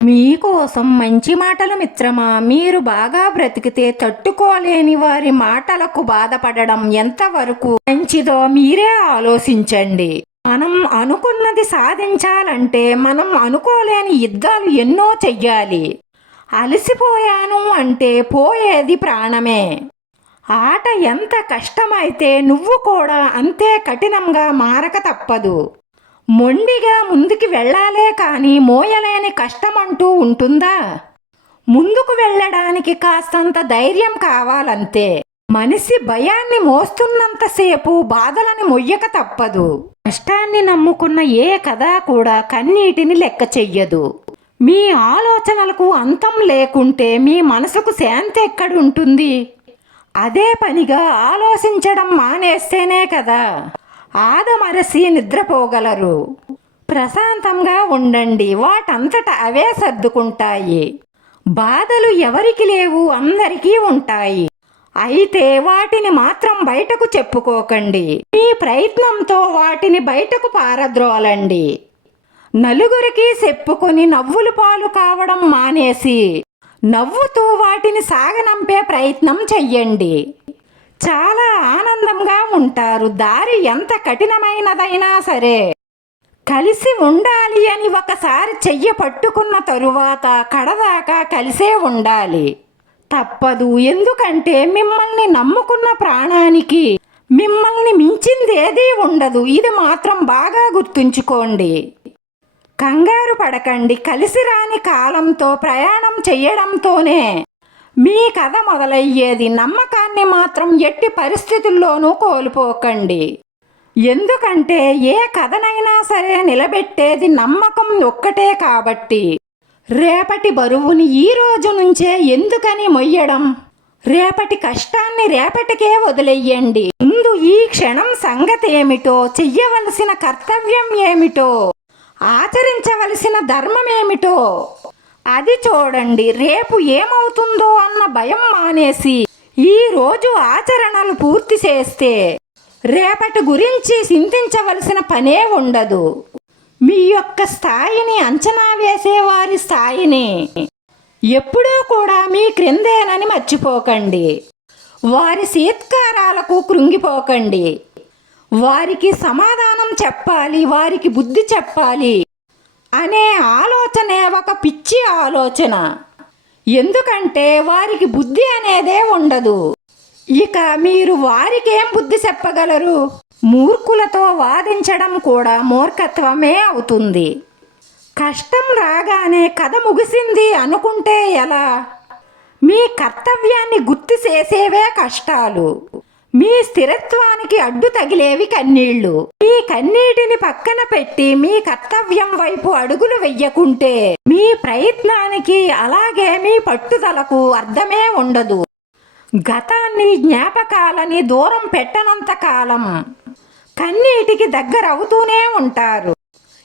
మీకోసం మంచి మాటలు మిత్రమా. మీరు బాగా బ్రతికితే తట్టుకోలేని వారి మాటలకు బాధపడడం ఎంతవరకు మంచిదో మీరే ఆలోచించండి. మనం అనుకున్నది సాధించాలంటే మనం అనుకోలేని యుద్ధాలు ఎన్నో చెయ్యాలి. అలసిపోయాను అంటే పోయేది ప్రాణమే. ఆట ఎంత కష్టమైతే నువ్వు కూడా అంతే కఠినంగా మారక తప్పదు. మొండిగా ముందుకు వెళ్ళాలే కానీ మోయలేని కష్టం అంటూ ఉంటుందా? ముందుకు వెళ్ళడానికి కాస్తంత ధైర్యం కావాలంతే. మనిషి భయాన్ని మోస్తున్నంతసేపు బాధలను మొయ్యక తప్పదు. కష్టాన్ని నమ్ముకున్న ఏ కథ కూడా కన్నీటిని లెక్క చెయ్యదు. మీ ఆలోచనలకు అంతం లేకుంటే మీ మనసుకు శాంతి ఎక్కడుంటుంది? అదే పనిగా ఆలోచించడం మానేస్తేనే కదా. ఆదమరసి నిద్రపోగలరు. ప్రశాంతంగా ఉండండి వాటంతట అవే సర్దుకుంటాయి. బాధలు ఎవరికి లేవు అందరికీ ఉంటాయి. అయితే వాటిని మాత్రం బయటకు చెప్పుకోకండి. మీ ప్రయత్నంతో వాటిని బయటకు పారద్రోలండి. నలుగురికి చెప్పుకొని నవ్వులు పాలు కావడం మానేసి నవ్వుతూ వాటిని సాగనంపే ప్రయత్నం చెయ్యండి. చాలా ఆనందంగా ఉంటారు. దారి ఎంత కఠినమైనదైనా సరే. కలిసి ఉండాలి అని ఒకసారి చెయ్యి పట్టుకున్న తరువాత కడదాకా కలిసే ఉండాలి. తప్పదు. ఎందుకంటే మిమ్మల్ని నమ్ముకున్న ప్రాణానికి మిమ్మల్ని మించింది ఏదీ ఉండదు. ఇది మాత్రం బాగా గుర్తుంచుకోండి. కంగారు పడకండి. కలిసి రాని కాలంతో ప్రయాణం చెయ్యడంతోనే మీ కథ మొదలయ్యేది నమ్మకాన్ని మాత్రం ఎట్టి పరిస్థితుల్లోనూ కోల్పోకండి. ఎందుకంటే ఏ కథనైనా సరే నిలబెట్టేది నమ్మకం ఒక్కటే కాబట్టి. రేపటి బరువుని ఈ రోజు నుంచే ఎందుకని మొయ్యడం? రేపటి కష్టాన్ని రేపటికే వదిలేయండి. ముందు ఈ క్షణం సంగతి ఏమిటో చెయ్యవలసిన కర్తవ్యం ఏమిటో ఆచరించవలసిన ధర్మమేమిటో అది చూడండి రేపు ఏమవుతుందో అన్న భయం మానేసి ఈ రోజు ఆచరణలు పూర్తి చేస్తే రేపటి గురించి చింతించవలసిన పనే ఉండదు. మీ యొక్క స్థాయిని అంచనా వేసే వారి స్థాయిని ఎప్పుడూ కూడా మీ క్రిందేనని మర్చిపోకండి. వారి సీత్కారాలకు కృంగిపోకండి. వారికి సమాధానం చెప్పాలి వారికి బుద్ధి చెప్పాలి. అనే ఆలోచనే ఒక పిచ్చి ఆలోచన. ఎందుకంటే వారికి బుద్ధి అనేదే ఉండదు. ఇక మీరు వారికేం బుద్ధి చెప్పగలరు? మూర్ఖులతో వాదించడం కూడా మూర్ఖత్వమే అవుతుంది. కష్టం రాగానే కథ ముగిసింది అనుకుంటే ఎలా? మీ కర్తవ్యాన్ని గుర్తు చేసేవే కష్టాలు. మీ స్థిరత్వానికి అడ్డు తగిలేవి కన్నీళ్ళు మీ కన్నీటిని పక్కన పెట్టి మీ కర్తవ్యం వైపు అడుగులు వెయ్యకుంటే మీ ప్రయత్నానికి అలాగే మీ పట్టుదలకు అర్థమే ఉండదు. గతాన్ని జ్ఞాపకాలని దూరం పెట్టనంత కాలం కన్నీటికి దగ్గర అవుతూనే ఉంటారు.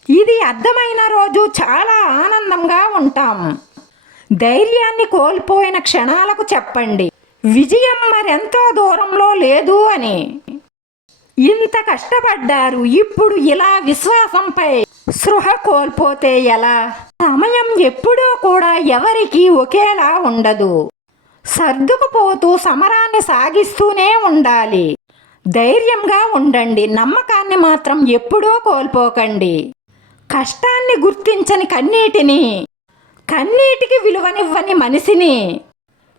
ఇది అర్థమైన రోజు చాలా ఆనందంగా ఉంటాం. ధైర్యాన్ని కోల్పోయిన క్షణాలకు చెప్పండి. విజయం మరెంతో దూరంలో లేదు అని. ఇంత కష్టపడ్డారు ఇప్పుడు ఇలా విశ్వాసంపై సృహ కోల్పోతే ఎలా? సమయం ఎప్పుడూ కూడా ఎవరికి ఒకేలా ఉండదు. సర్దుకుపోతూ సమరాన్ని సాగిస్తూనే ఉండాలి. ధైర్యంగా ఉండండి నమ్మకాన్ని మాత్రం ఎప్పుడూ కోల్పోకండి. కష్టాన్ని గుర్తించని కన్నీటిని కన్నీటికి విలువనివ్వని మనిషిని